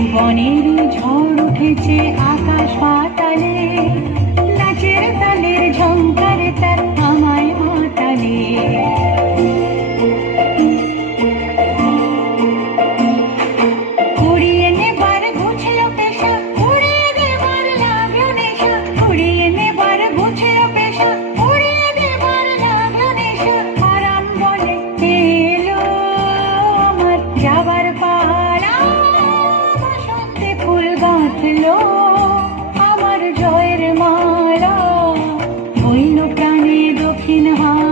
ভুবনের ঝড় উঠেছে আকাশ পাতালে, নাচের তালের ঝংকারে তার আমায় মাতালে। উড়িয়ে নেবার ঘুচলো পেশা, উড়িয়ে দেবার লাগলো নেশা, উড়িয়ে নেবার ঘুচলো পেশা, উড়িয়ে দেবার লাগলো নেশা। আরাম বলে এলো আমার যাবার পালা, বসন্তে ফুল গাঁথলো আমার জয়ের মালা। বইল প্রাণে দক্ষিণ হাত